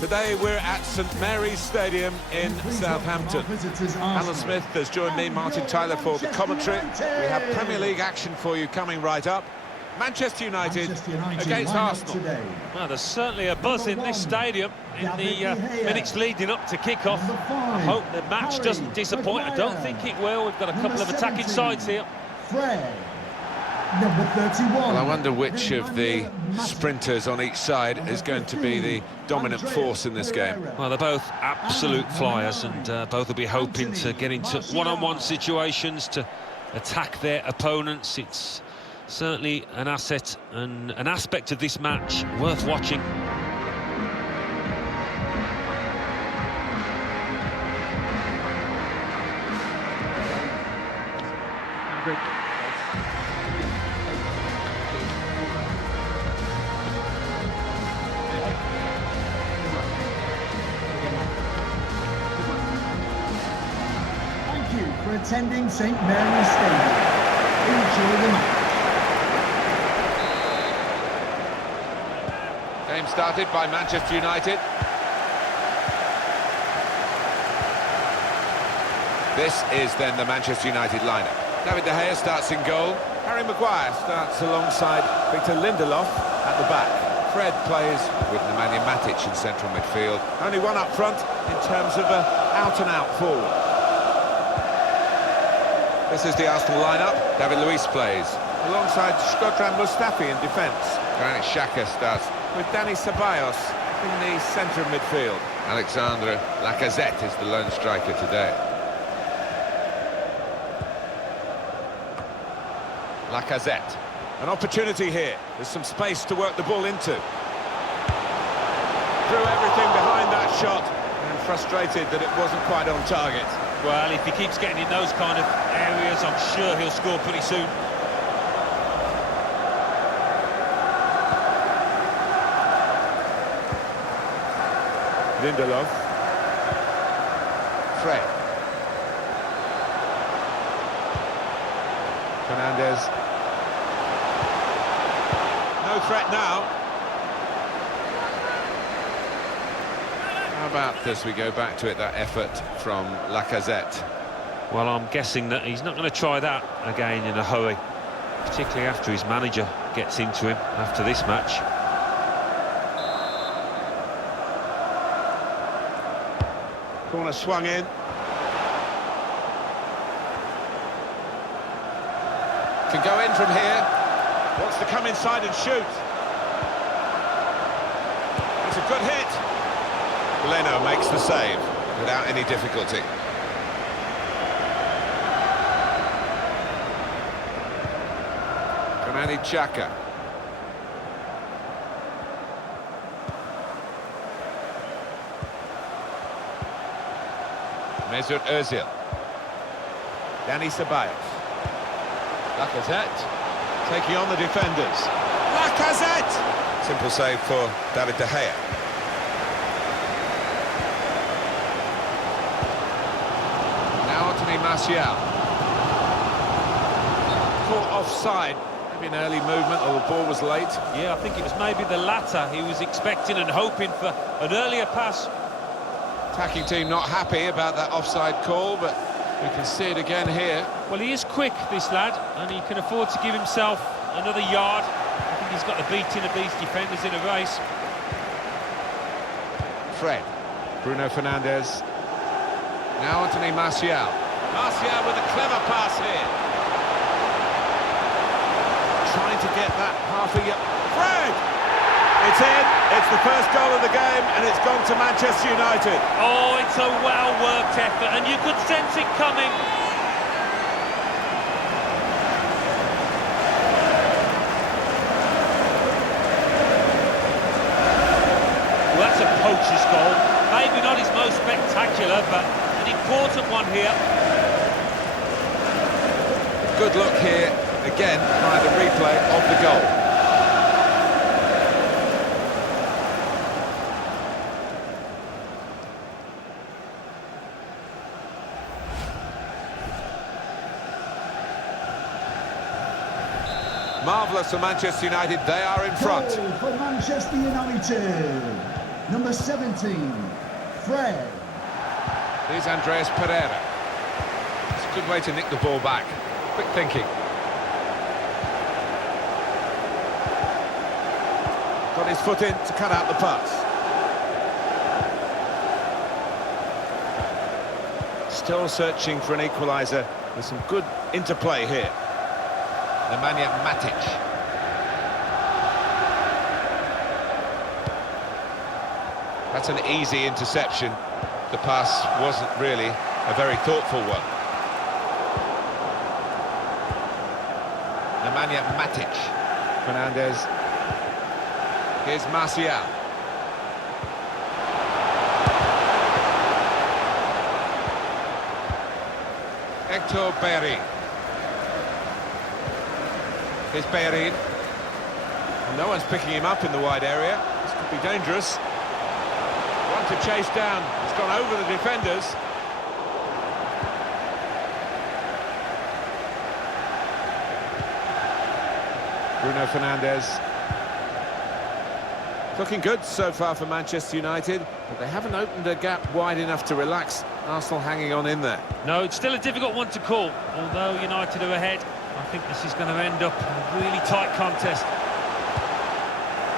Today we're at St Mary's Stadium in Southampton. Alan Smith has joined me, Martin Tyler, for the commentary. We have Premier League action for you coming right up. Manchester United against Arsenal. Well, there's certainly a buzz in this stadium in the minutes leading up to kick-off. I hope the match doesn't disappoint. I don't think it will. We've got a couple of attacking sides here. Number 31. Well, I wonder which of the sprinters on each side is going to be the dominant force in this game. Well, they're both absolute flyers, and both will be hoping to get into one-on-one situations to attack their opponents. It's certainly an asset and an aspect of this match worth watching. For attending St Mary's Stadium. Enjoy the match. Game started by Manchester United. This is then the Manchester United lineup. David De Gea starts in goal. Harry Maguire starts alongside Victor Lindelof at the back. Fred plays with Nemanja Matic in central midfield. Only one up front in terms of an out-and-out forward. This is the Arsenal lineup. David Luiz plays alongside Shkodran Mustafi in defence. Granit Xhaka starts with Dani Ceballos in the centre of midfield. Alexandre Lacazette is the lone striker today. Lacazette. An opportunity here. There's some space to work the ball into. Threw everything behind that shot and frustrated that it wasn't quite on target. Well, if he keeps getting in those kind of areas, I'm sure he'll score pretty soon. Lindelof. Fred. Fernandez. No threat now. How about as we go back to it, that effort from Lacazette? Well, I'm guessing that he's not going to try that again in a hurry, particularly after his manager gets into him after this match. Corner swung in. Can go in from here. Wants to come inside and shoot. It's a good hit. Leno makes the save without any difficulty. Granit Xhaka. Mesut Ozil. Dani Ceballos. Lacazette taking on the defenders. Lacazette! Simple save for David De Gea. Martial. Caught offside, maybe an early movement, or the ball was late. Yeah, I think it was maybe the latter. He was expecting and hoping for an earlier pass. Attacking team not happy about that offside call, but we can see it again here. Well, he is quick, this lad, and he can afford to give himself another yard. I think he's got the beating of these defenders in a race. Fred. Bruno Fernandes. Now Anthony Martial. Martial with a clever pass here. Trying to get that half a yard. Fred! It's in. It's the first goal of the game, and it's gone to Manchester United. Oh, it's a well-worked effort, and you could sense it coming. Well, that's a poacher's goal. Maybe not his most spectacular, but an important one here. Good look here, again, by the replay of the goal. Marvellous for Manchester United, they are in front. Goal for Manchester United. Number 17, Fred. Here's Andreas Pereira. It's a good way to nick the ball back. Quick thinking. Got his foot in to cut out the pass. Still searching for an equaliser. There's some good interplay here. Nemanja Matic. That's an easy interception. The pass wasn't really a very thoughtful one. Nemanja Matic. Fernandez. Here's Martial. Hector Bellerin. Here's Bellerin. No one's picking him up in the wide area. This could be dangerous. One to chase down. It's gone over the defenders. Bruno Fernandes. Looking good so far for Manchester United, but they haven't opened a gap wide enough to relax. Arsenal hanging on in there. No, it's still a difficult one to call. Although United are ahead, I think this is going to end up a really tight contest.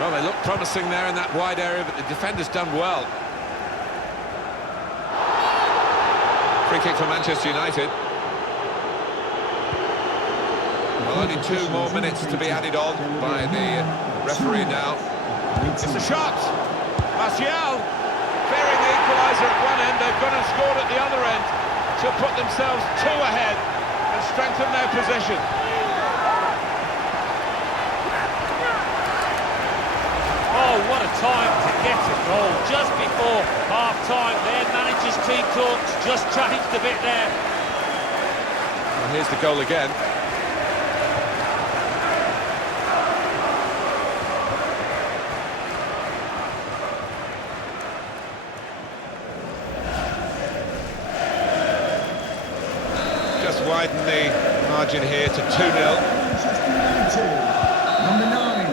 Well, they look promising there in that wide area, but the defender's done well. Free kick for Manchester United. Well, only 2 more minutes to be added on by the referee now. It's a shot! Martial clearing the equaliser at one end. They've gone and scored at the other end to put themselves 2 ahead and strengthen their position. Oh, what a time to get a goal. Just before half-time, their manager's team talks just changed a bit there. Well, here's the goal again. Widen the margin here to 2-0. Number 9,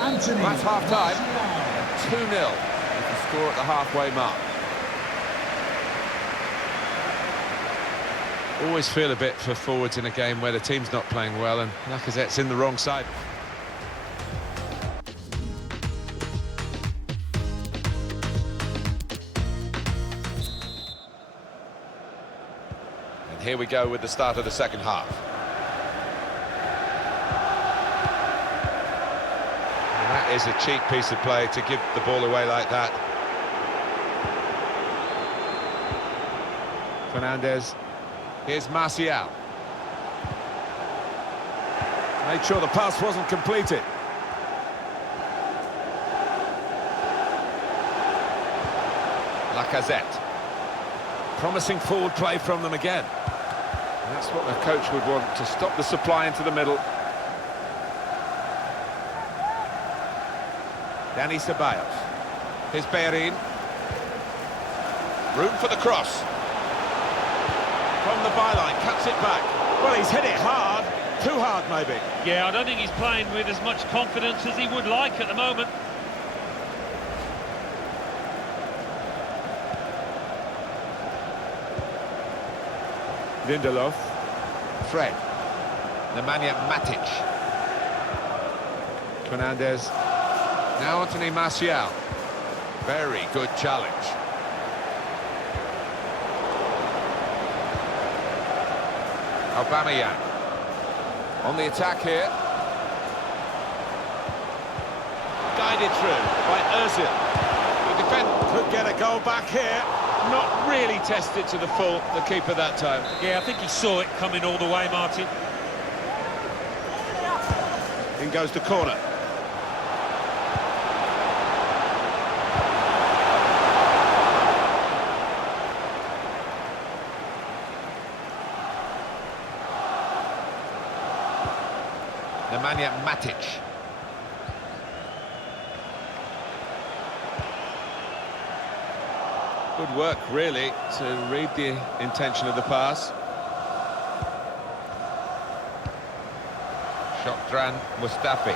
Anthony. That's half-time. 2-0. You can score at the halfway mark. Always feel a bit for forwards in a game where the team's not playing well and Lacazette's in the wrong side. Here we go with the start of the second half. And that is a cheap piece of play to give the ball away like that. Fernandez. Here's Martial. Made sure the pass wasn't completed. Lacazette. Promising forward play from them again. And that's what the coach would want, to stop the supply into the middle. Dani Ceballos. Here's Bellerin. Room for the cross. From the byline, cuts it back. Well, he's hit it hard. Too hard, maybe. Yeah, I don't think he's playing with as much confidence as he would like at the moment. Lindelof. Fred. Nemanja Matic. Fernandez. Now Anthony Martial. Very good challenge. Aubameyang. On the attack here. Guided through by Ozil. The defender could get a goal back here. Not really tested to the full, the keeper that time. Yeah, I think he saw it coming all the way, Martin. In goes the corner. Nemanja Matic. Good work, really, to read the intention of the pass. Shotran Mustafi.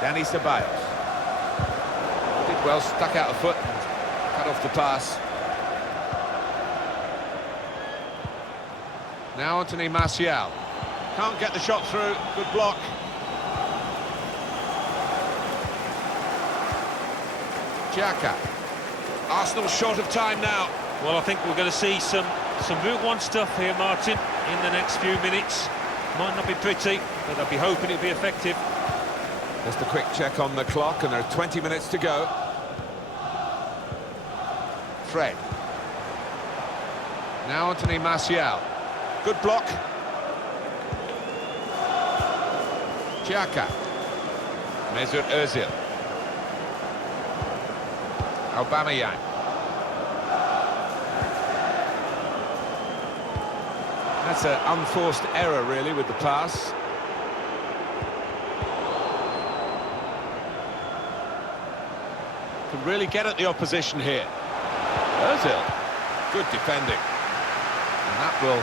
Danny Ceballos. Did well, stuck out a foot and cut off the pass. Now Anthony Martial. Can't get the shot through. Good block. Xhaka. Arsenal short of time now. Well, I think we're going to see some Route 1 stuff here, Martin, in the next few minutes. Might not be pretty, but I'll be hoping it'll be effective. Just a quick check on the clock, and there are 20 minutes to go. Fred. Now Anthony Martial. Good block. Xhaka. Mesut Ozil. Aubameyang. That's an unforced error, really, with the pass. Can really get at the opposition here. Ozil. Good defending. And that will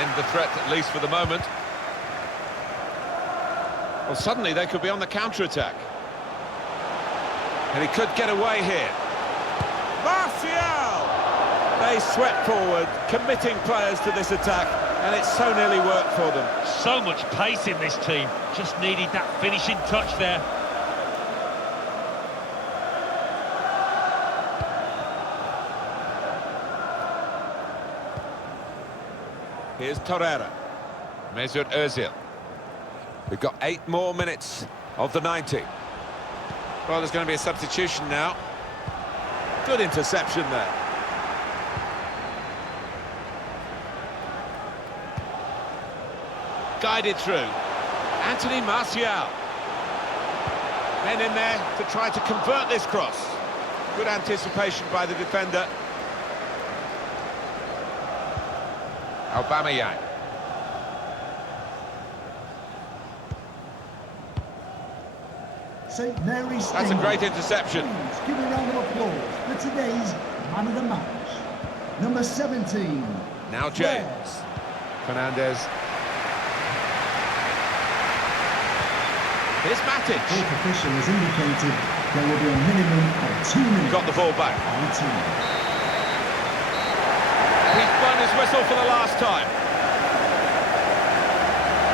end the threat, at least for the moment. Well, suddenly they could be on the counter-attack. And he could get away here. Martial! They swept forward, committing players to this attack, and it so nearly worked for them. So much pace in this team. Just needed that finishing touch there. Here's Torreira. Mesut Ozil. We've got 8 more minutes of the 90. Well, there's going to be a substitution now. Good interception there. Guided through. Anthony Martial. Men in there to try to convert this cross. Good anticipation by the defender. Aubameyang. St Mary's Stadium. That's a great interception. Please give a round of applause for today's man of the match. Number 17. Now James. Fernandez. Here's Matic. Fourth official has indicated there will be a minimum of 2 minutes. Got the ball back. On team. He's blown his whistle for the last time.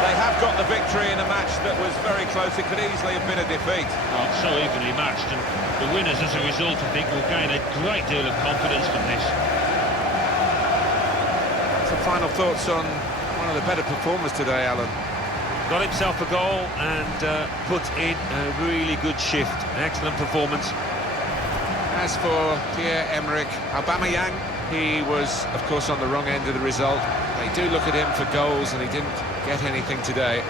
They have got the victory in a match that was very close. It could easily have been a defeat. Well, so evenly matched, and the winners, as a result, I think, will gain a great deal of confidence from this. Some final thoughts on one of the better performers today, Alan. Got himself a goal and put in a really good shift. Excellent performance. As for Pierre-Emerick Aubameyang, he was, of course, on the wrong end of the result. They do look at him for goals, and he didn't get anything today.